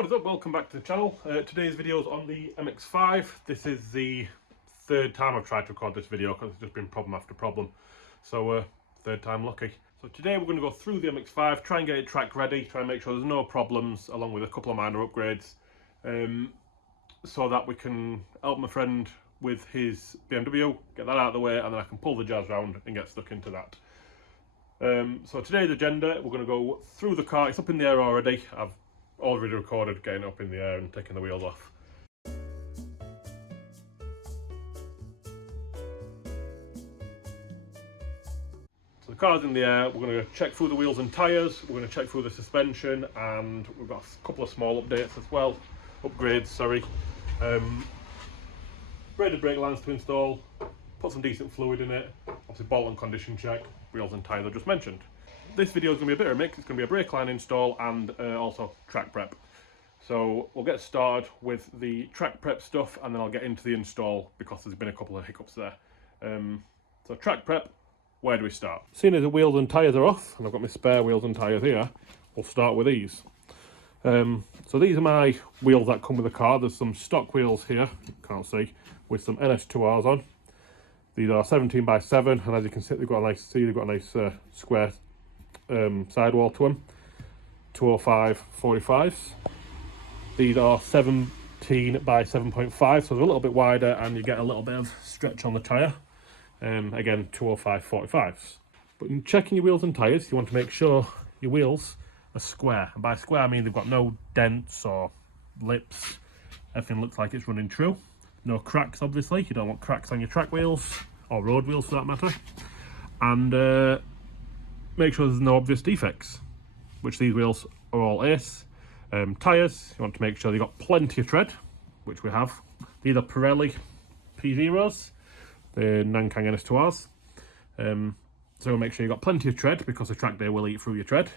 What is up? Welcome back to the channel. Today's video is on the MX5. This is the third time I've tried to record this video because it's just been problem after problem. So third time lucky. So today we're going to go through the MX5, try and get it track ready, try and make sure there's no problems, along with a couple of minor upgrades, so that we can help my friend with his BMW, get that out of the way, and then I can pull the Jazz round and get stuck into that. So today's agenda, we're going to go through the car. It's up in the air already. I've already recorded getting up in the air and taking the wheels off. So the car's in the air. We're going to check through the wheels and tyres. We're going to check through the suspension, and we've got a couple of small updates as well. Upgrades, sorry. Braided brake lines to install. Put some decent fluid in it. Obviously bolt and condition check. Wheels and tyres I just mentioned. This video is going to be a bit of a mix. It's going to be a brake line install and also track prep. So we'll get started with the track prep stuff, and then I'll get into the install because there's been a couple of hiccups there. So track prep, where do we start? Seeing as the wheels and tyres are off, and I've got my spare wheels and tyres here, we'll start with these. So these are my wheels that come with the car. There's some stock wheels here, can't see, with some NS2Rs on. These are 17 by 7, and as you can see, they've got a nice square sidewall to them. 205 45s. These are 17 by 7.5, so they're a little bit wider, and you get a little bit of stretch on the tyre. Again, 205 45s. But in checking your wheels and tyres, you want to make sure your wheels are square. And by square, I mean they've got no dents or lips. Everything looks like it's running true. No cracks, obviously. You don't want cracks on your track wheels, or road wheels for that matter. And make sure there's no obvious defects, which these wheels are all ace. Tyres, you want to make sure they've got plenty of tread, which we have. These are Pirelli P0s, the Nankang NS2Rs. So make sure you've got plenty of tread, because the track day will eat through your tread.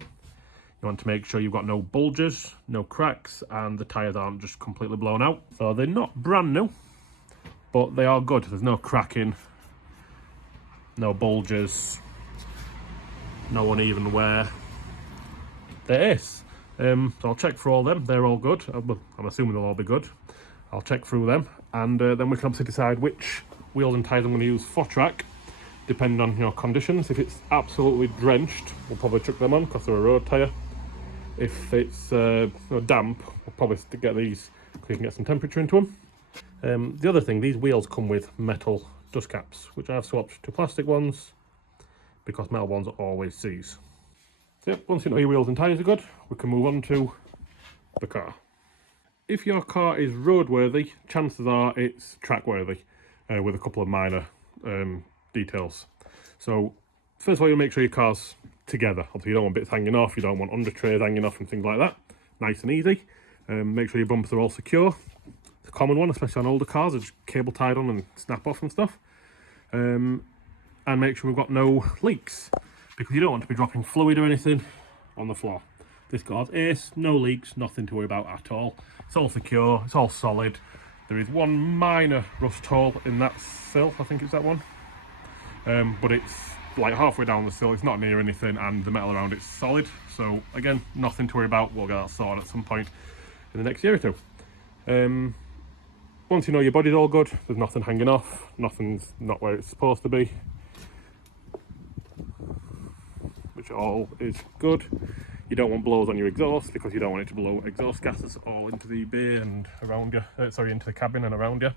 You want to make sure you've got no bulges, no cracks, and the tyres aren't just completely blown out. So they're not brand new, but they are good. There's no cracking, no bulges, no uneven wear. They're ace. So I'll check through all them. They're all good. I'm assuming they'll all be good. I'll check through them, and then we can obviously decide which wheels and tyres I'm going to use for track, depending on your conditions. If it's absolutely drenched, we'll probably chuck them on because they're a road tyre. If it's damp, we'll probably get these because you can get some temperature into them. The other thing, these wheels come with metal dust caps, which I've swapped to plastic ones because metal ones are always C's. So yep, once you know your wheels and tyres are good, we can move on to the car. If your car is roadworthy, chances are it's track-worthy, with a couple of minor details. So first of all, you'll make sure your car's together. Obviously you don't want bits hanging off, you don't want under trays hanging off and things like that. Nice and easy. Make sure your bumpers are all secure. It's a common one, especially on older cars, it's cable tied on and snap off and stuff. And make sure we've got no leaks, because you don't want to be dropping fluid or anything on the floor. This car's ace, no leaks, nothing to worry about at all. It's all secure, it's all solid. There is one minor rust hole in that sill, I think it's that one. But it's like halfway down the sill, it's not near anything, and the metal around it's solid. So again, nothing to worry about. We'll get that sorted at some point in the next year or two. Once you know your body's all good, there's nothing hanging off, nothing's not where it's supposed to be, which all is good. You don't want blows on your exhaust, because you don't want it to blow exhaust gases all into the bay and around you, into the cabin and around you.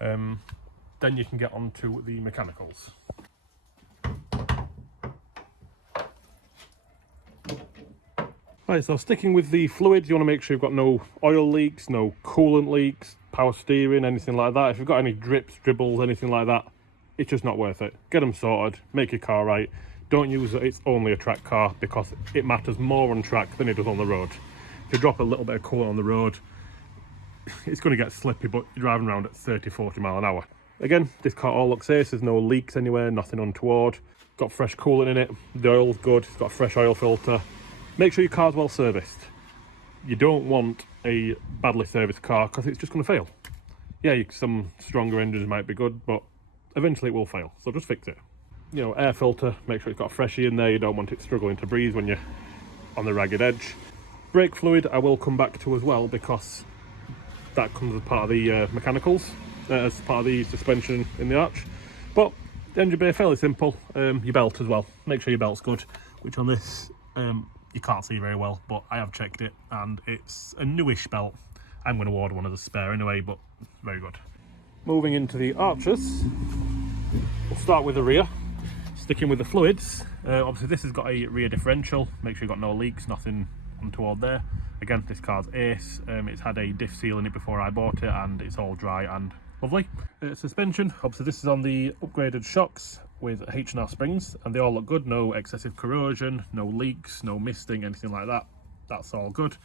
Then you can get on to the mechanicals. Right, so sticking with the fluids, you want to make sure you've got no oil leaks, no coolant leaks, power steering, anything like that. If you've got any drips, dribbles, anything like that, it's just not worth it. Get them sorted, make your car right. Don't use it, it's only a track car, because it matters more on track than it does on the road. If you drop a little bit of coolant on the road, it's going to get slippy, but you're driving around at 30-40 mile an hour. Again, this car all looks ace, there's no leaks anywhere, nothing untoward. Got fresh coolant in it, the oil's good, it's got a fresh oil filter. Make sure your car's well serviced. You don't want a badly serviced car, because it's just going to fail. Yeah, some stronger engines might be good, but eventually it will fail, so just fix it. You know, air filter, make sure it's got a freshie in there. You don't want it struggling to breathe when you're on the ragged edge. Brake fluid I will come back to as well, because that comes as part of the mechanicals, as part of the suspension in the arch. But the engine bay, fairly simple. Your belt as well, make sure your belt's good, which on this you can't see very well, but I have checked it and it's a newish belt. I'm going to order one as a spare anyway, but very good. Moving into the arches, we'll start with the rear. Sticking with the fluids, obviously this has got a rear differential. Make sure you've got no leaks, nothing untoward there. Again, this car's ace. It's had a diff seal in it before I bought it, and it's all dry and lovely. Suspension, obviously this is on the upgraded shocks with H&R springs, and they all look good. No excessive corrosion, no leaks, no misting, anything like that. That's all good.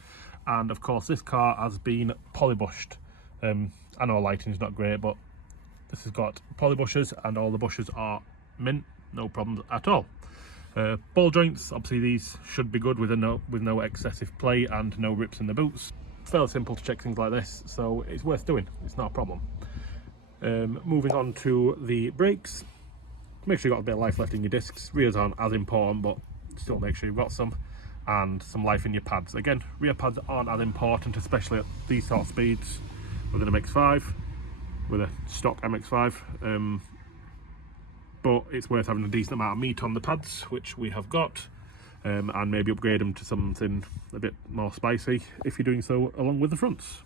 And of course this car has been polybushed. I know lighting's not great, but this has got poly bushes, and all the bushes are mint, no problems at all. Ball joints, obviously these should be good with no excessive play and no rips in the boots. It's fairly simple to check things like this, so it's worth doing. It's not a problem. Moving on to the brakes, make sure you've got a bit of life left in your discs. Rears aren't as important, but still make sure you've got some, and some life in your pads. Again, rear pads aren't as important, especially at these sort of speeds with an MX5, with a stock MX5. But it's worth having a decent amount of meat on the pads, which we have got, and maybe upgrade them to something a bit more spicy if you're doing so along with the fronts.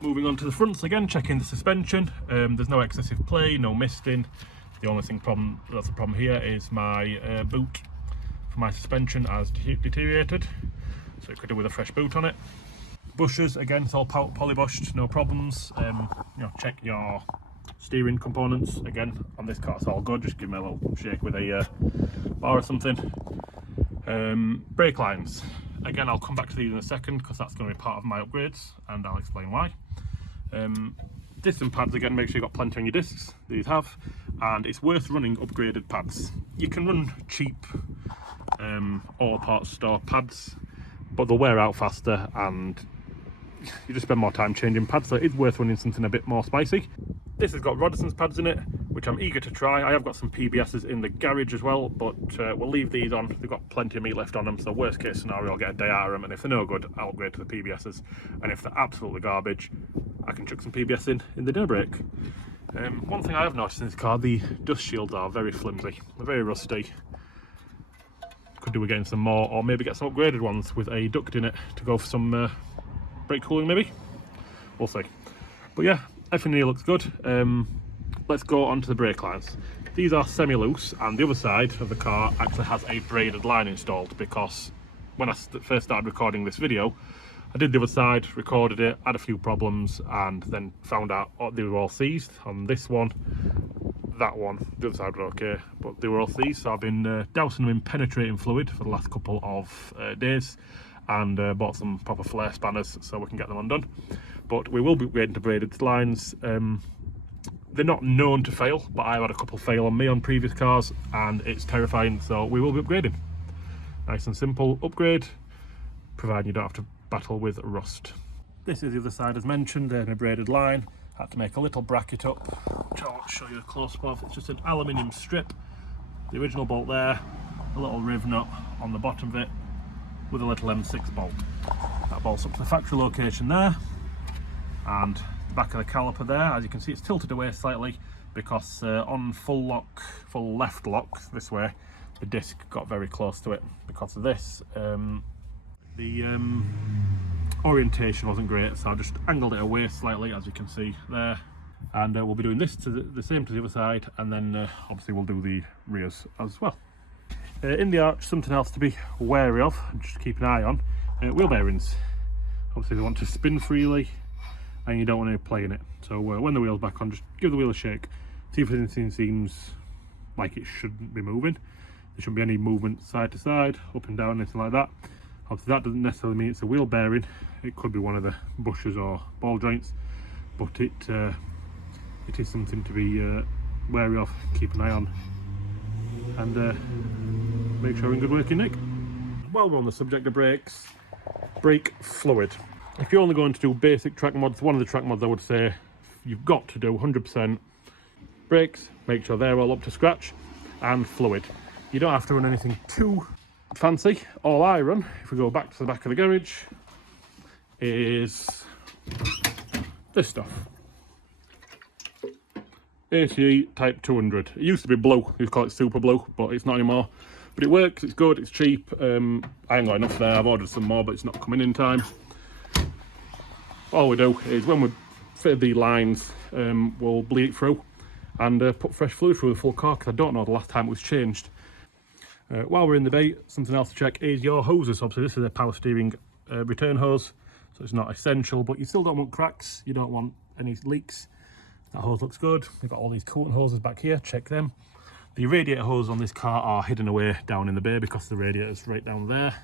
Moving on to the fronts again, checking the suspension. There's no excessive play, no misting. The only that's a problem here is my boot for my suspension has deteriorated, so it could do with a fresh boot on it. Bushes, again, it's all polybushed, no problems. Check your steering components. Again, on this car it's all good, just give me a little shake with a bar or something. Brake lines, again I'll come back to these in a second because that's going to be part of my upgrades, and I'll explain why. Disc and pads, again, make sure you've got plenty on your discs. These have, and it's worth running upgraded pads. You can run cheap auto parts store pads, but they'll wear out faster and you just spend more time changing pads, so it's worth running something a bit more spicy. This has got Roderson's pads in it, which I'm eager to try. I have got some PBSs in the garage as well, but we'll leave these on. They've got plenty of meat left on them, so worst case scenario, I'll get a day out of them, and if they're no good, I'll upgrade to the PBSs. And if they're absolutely garbage, I can chuck some PBS in the dinner break. One thing I have noticed in this car, the dust shields are very flimsy. They're very rusty. Could do with getting some more, or maybe get some upgraded ones with a duct in it to go for some brake cooling maybe. We'll see. But yeah, everything here looks good. Let's go on to the brake lines. These are semi-loose, and the other side of the car actually has a braided line installed, because when I first started recording this video, I did the other side, recorded it, had a few problems, and then found out they were all seized. On this one, that one, the other side were okay, but they were all seized, so I've been dousing them in penetrating fluid for the last couple of days, and bought some proper flare spanners so we can get them undone. But we will be upgrading to braided lines. They're not known to fail, but I've had a couple fail on me on previous cars, and it's terrifying, so we will be upgrading. Nice and simple upgrade, providing you don't have to battle with rust. This is the other side as mentioned, in a braided line. Had to make a little bracket up, which I'll show you a close-up of. It's just an aluminium strip, the original bolt there, a little riv nut on the bottom of it, with a little M6 bolt. That bolts up to the factory location there, and the back of the caliper there, as you can see, it's tilted away slightly because on full left lock this way, the disc got very close to it. Because of this, the orientation wasn't great, so I just angled it away slightly, as you can see there. And we'll be doing this to the same to the other side, and then obviously we'll do the rears as well. In the arch, something else to be wary of, and just keep an eye on, wheel bearings. Obviously they want to spin freely, and you don't want to play in it. So when the wheel's back on, just give the wheel a shake, see if anything seems like it shouldn't be moving. There shouldn't be any movement side to side, up and down, anything like that. Obviously that doesn't necessarily mean it's a wheel bearing. It could be one of the bushes or ball joints, but it is something to be wary of, keep an eye on, and make sure we're in good working nick. While we're on the subject of brakes, brake fluid. If you're only going to do basic track mods, one of the track mods I would say you've got to do 100% brakes, make sure they're all up to scratch, and fluid. You don't have to run anything too fancy. All I run, if we go back to the back of the garage, is this stuff. ATE Type 200. It used to be blue, you call it super blue, but it's not anymore. But it works, it's good, it's cheap. I ain't got enough there, I've ordered some more, but it's not coming in time. All we do is when we fit the lines, we'll bleed it through and put fresh fluid through the full car, because I don't know the last time it was changed. While we're in the bay, something else to check is your hoses. Obviously this is a power steering return hose, so it's not essential, but you still don't want cracks, you don't want any leaks. That hose looks good. We've got all these coolant hoses back here, check them. The radiator hoses on this car are hidden away down in the bay because the radiator's right down there.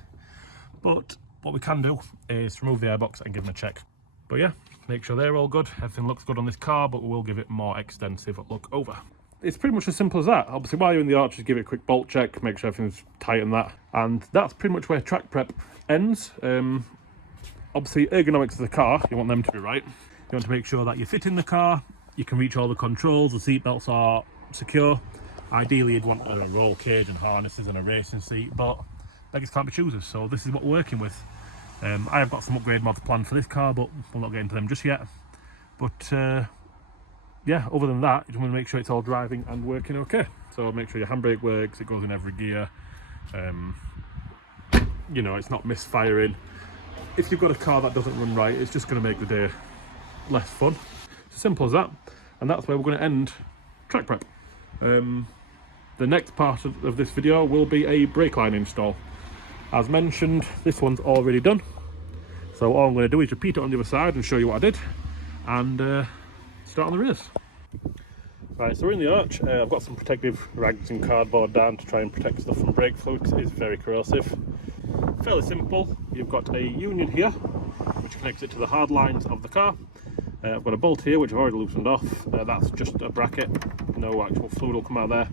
But what we can do is remove the airbox and give them a check. But yeah, make sure they're all good. Everything looks good on this car, but we will give it more extensive look over. It's pretty much as simple as that. Obviously, while you're in the arch, just give it a quick bolt check, make sure everything's tight and that. And that's pretty much where track prep ends. Obviously, ergonomics of the car, you want them to be right. You want to make sure that you fit in the car, you can reach all the controls, the seat belts are secure. Ideally, you'd want a roll cage and harnesses and a racing seat, but beggars can't be choosers, so this is what we're working with. I have got some upgrade mods planned for this car, but we'll not get into them just yet. But yeah, other than that, you just want to make sure it's all driving and working okay. So make sure your handbrake works, it goes in every gear. You know, it's not misfiring. If you've got a car that doesn't run right, it's just going to make the day less fun. It's as simple as that, and that's where we're going to end track prep. The next part of this video will be a brake line install. As mentioned, this one's already done, so all I'm going to do is repeat it on the other side and show you what I did, and start on the rears. Right, so we're in the arch. I've got some protective rags and cardboard down to try and protect stuff from brake fluid because it is very corrosive. Fairly simple. You've got a union here which connects it to the hard lines of the car. I've got a bolt here which I've already loosened off. That's just a bracket, no actual fluid will come out there.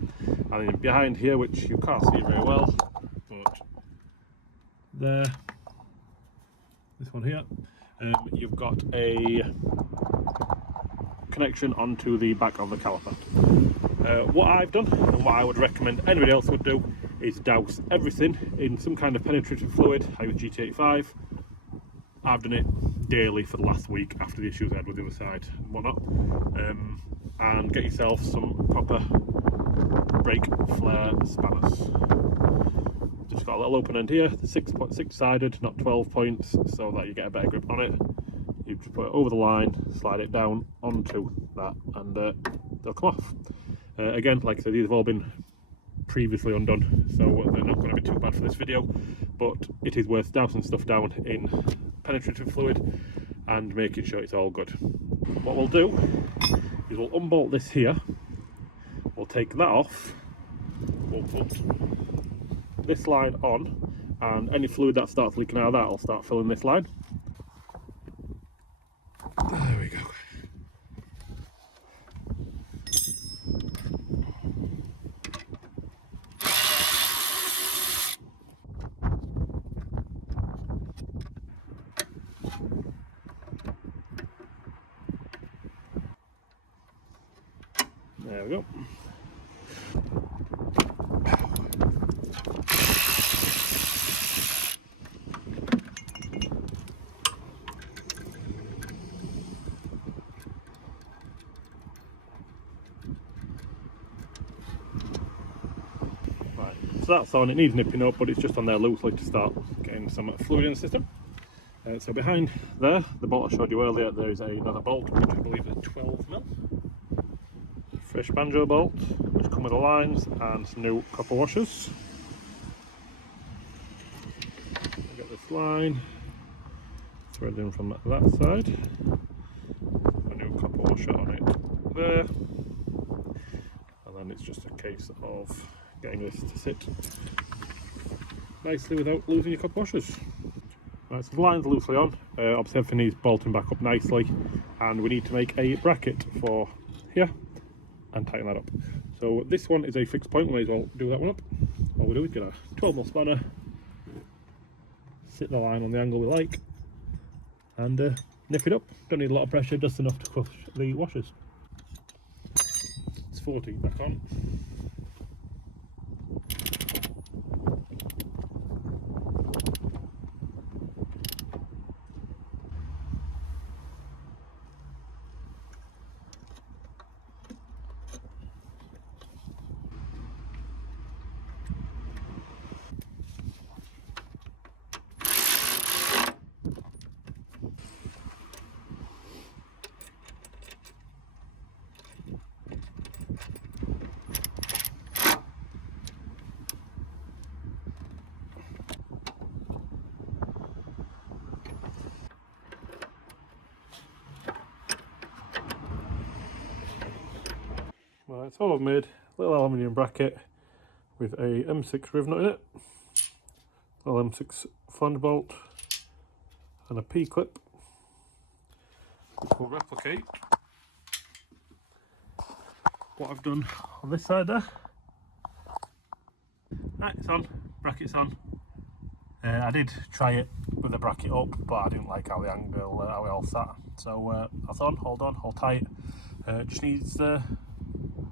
And then behind here, which you can't see very well, but there, this one here, you've got a connection onto the back of the caliper. What I've done and what I would recommend anybody else would do is douse everything in some kind of penetrative fluid. I use GT85. I've done it daily for the last week after the issues I had with the other side and whatnot. And get yourself some proper brake flare spanners. Just got a little open end here, 6 sided, not 12 points, so that you get a better grip on it. You just put it over the line, slide it down onto that, and they'll come off. Again, like I said, these have all been previously undone, so they're not going to be too bad for this video, but it is worth dousing stuff down in penetrative fluid and making sure it's all good. What we'll do is we'll unbolt this here, we'll take that off, we'll put this line on, and any fluid that starts leaking out of that will start filling this line. There we go. There we go. Right, so that's on. It needs nipping up, but it's just on there loosely to start getting some fluid in the system. So behind there, the bolt I showed you earlier, there is another bolt, which I believe is 12mm. Fresh banjo bolt, which come with the lines and some new copper washers. Get this line thread in from that side. A new copper washer on it there, and then it's just a case of getting this to sit nicely without losing your copper washers. Right, so the line's loosely on. Obviously everything needs bolting back up nicely, and we need to make a bracket for here and tighten that up. So this one is a fixed point, we may as well do that one up. All we do is get a 12mm spanner, sit the line on the angle we like, and nip it up. Don't need a lot of pressure, just enough to crush the washers. It's 40 back on. Right, so all I've made, a little aluminium bracket with a M6 riv nut in it, a little M6 flange bolt and a P-clip, which will replicate what I've done on this side there. Right, it's on, bracket's on. I did try it with the bracket up, but I didn't like how the angle, how it all sat. So that's on, hold tight. Just needs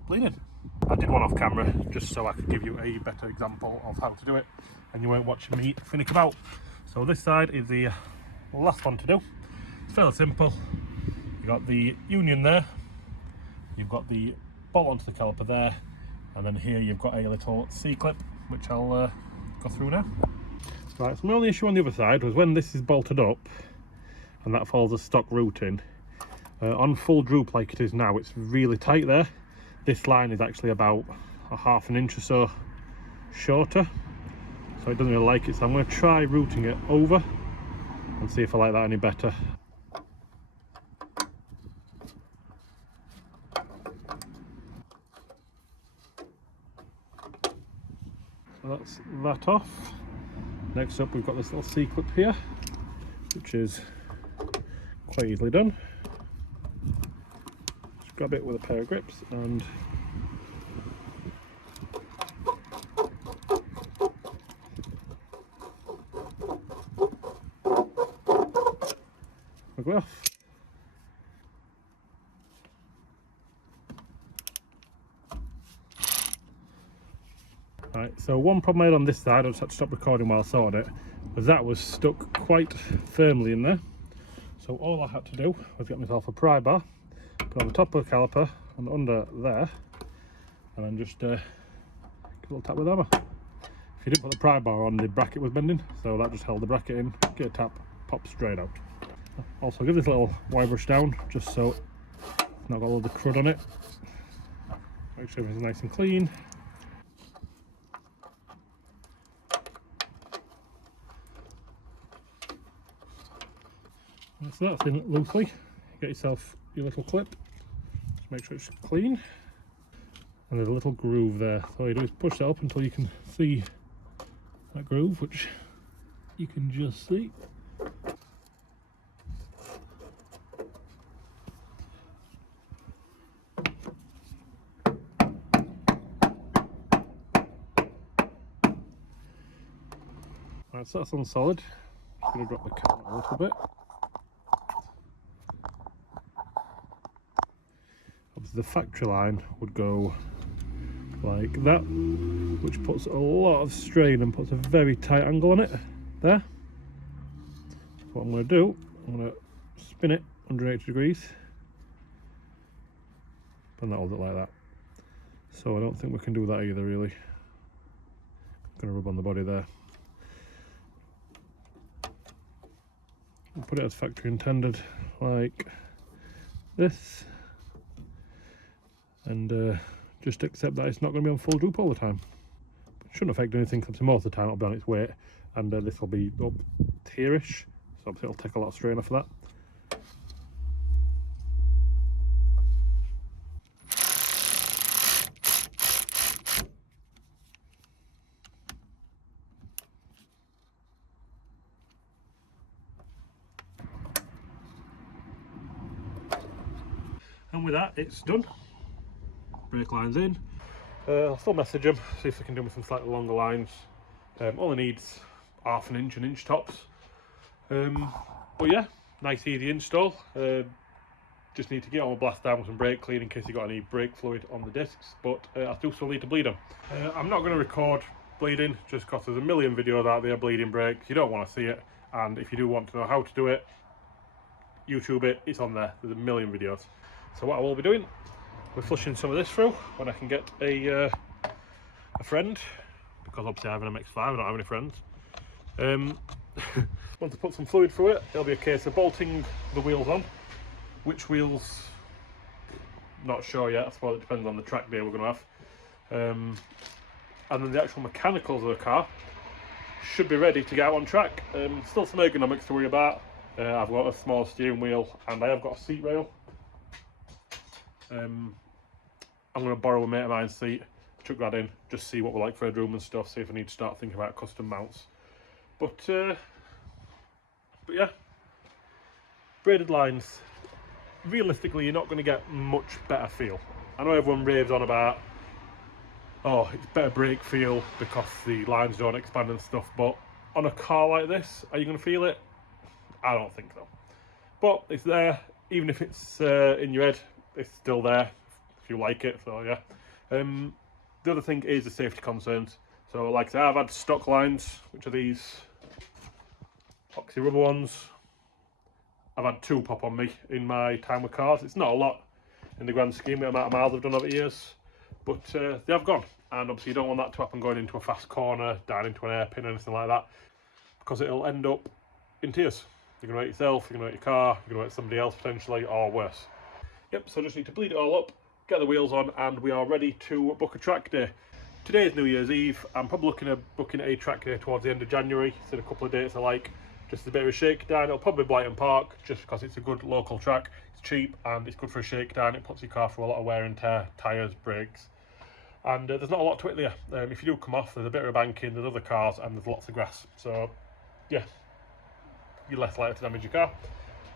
bleeding. I did one off camera just so I could give you a better example of how to do it and you weren't watching me finick about. So this side is the last one to do. It's fairly simple. You've got the union there, you've got the bolt onto the caliper there, and then here you've got a little C-clip which I'll go through now. Right, so my only issue on the other side was when this is bolted up and that follows a stock routing, on full droop like it is now, it's really tight there. This line is actually about a ½ inch or so shorter, so it doesn't really like it. So I'm going to try routing it over and see if I like that any better. So that's that off. Next up we've got this little C-clip here, which is quite easily done. Just grab it with a pair of grips and go off. Right, so one problem I had on this side, I just had to stop recording while I sorted it, was that was stuck quite firmly in there. So all I had to do was get myself a pry bar, put on the top of the caliper and under there, and then just give a little tap with the hammer. If you didn't put the pry bar on, the bracket was bending, so that just held the bracket in, get a tap, pop straight out. Also give this a little wire brush down, just so it's not got all the crud on it. Make sure everything's nice and clean. So that's in it loosely. Get yourself your little clip, just make sure it's clean. And there's a little groove there, so all you do is push that up until you can see that groove, which you can just see. Right, so that's on solid. Just going to drop the camera a little bit. Obviously the factory line would go like that, which puts a lot of strain and puts a very tight angle on it there. So what I'm going to do, I'm going to spin it 180 degrees and that holds it like that. So I don't think we can do that either really. I'm going to rub on the body there. I'll put it as factory intended, like this, and just accept that it's not going to be on full droop all the time. It shouldn't affect anything because most of the time it'll be on its weight, and this will be up here-ish, so obviously it'll take a lot of strain off of that. And with that, it's done. Brake lines in. I'll still message them, see if they can do me some slightly longer lines. Only needs ½ inch, an inch tops. But yeah, nice easy install. Just need to get on with blast down with some brake clean in case you got any brake fluid on the discs, but I do still need to bleed them. I'm not going to record bleeding just because there's a million videos out there bleeding brakes. You don't want to see it, and if you do want to know how to do it, YouTube it, it's on there. There's a million videos. So what I will be doing, we're flushing some of this through when I can get a friend, because obviously I have an MX5, I don't have any friends. Once I put some fluid through it, it'll be a case of bolting the wheels on. Which wheels, not sure yet, I suppose it depends on the track day we're going to have. And then the actual mechanicals of the car should be ready to get out on track. Still some ergonomics to worry about. I've got a small steering wheel and I have got a seat rail. I'm going to borrow a mate of mine's seat, chuck that in, just see what we're like for a room and stuff, see if I need to start thinking about custom mounts. But yeah, braided lines, realistically you're not going to get much better feel. I know everyone raves on about, oh, it's better brake feel because the lines don't expand and stuff, but on a car like this, are you going to feel it? I don't think so. But it's there, even if it's in your head, it's still there if you like it, so yeah. The other thing is the safety concerns. So like I said, I've had stock lines, which are these epoxy rubber ones. I've had 2 pop on me in my time with cars. It's not a lot in the grand scheme of the amount of miles I've done over the years, but they have gone. And obviously you don't want that to happen going into a fast corner, down into an hairpin or anything like that, because it'll end up in tears. You're going to hurt yourself, you're going to hurt your car, you're going to hurt somebody else potentially, or worse. Yep, so I just need to bleed it all up, get the wheels on, and we are ready to book a track day. Today is New Year's Eve. I'm probably looking at booking a track day towards the end of January. It's in a couple of dates I like. Just a bit of a shakedown. It'll probably be Brighton Park, just because it's a good local track. It's cheap and it's good for a shakedown. It puts your car through a lot of wear and tear, tyres, brakes. And there's not a lot to it there. If you do come off, there's a bit of a banking, there's other cars, and there's lots of grass. So, yeah, you're less likely to damage your car.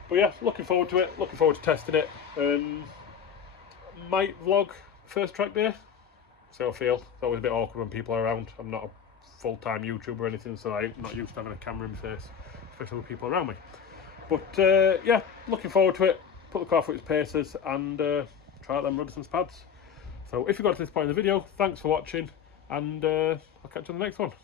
But yeah, looking forward to it. Looking forward to testing it. Might vlog first track day. See how I feel. It's always a bit awkward when people are around. I'm not a full-time YouTuber or anything, so I'm not used to having a camera in my face, especially with people around me. But yeah, looking forward to it. Put the car through its paces and try out them rudders and pads. So if you got to this point in the video, thanks for watching, and I'll catch you on the next one.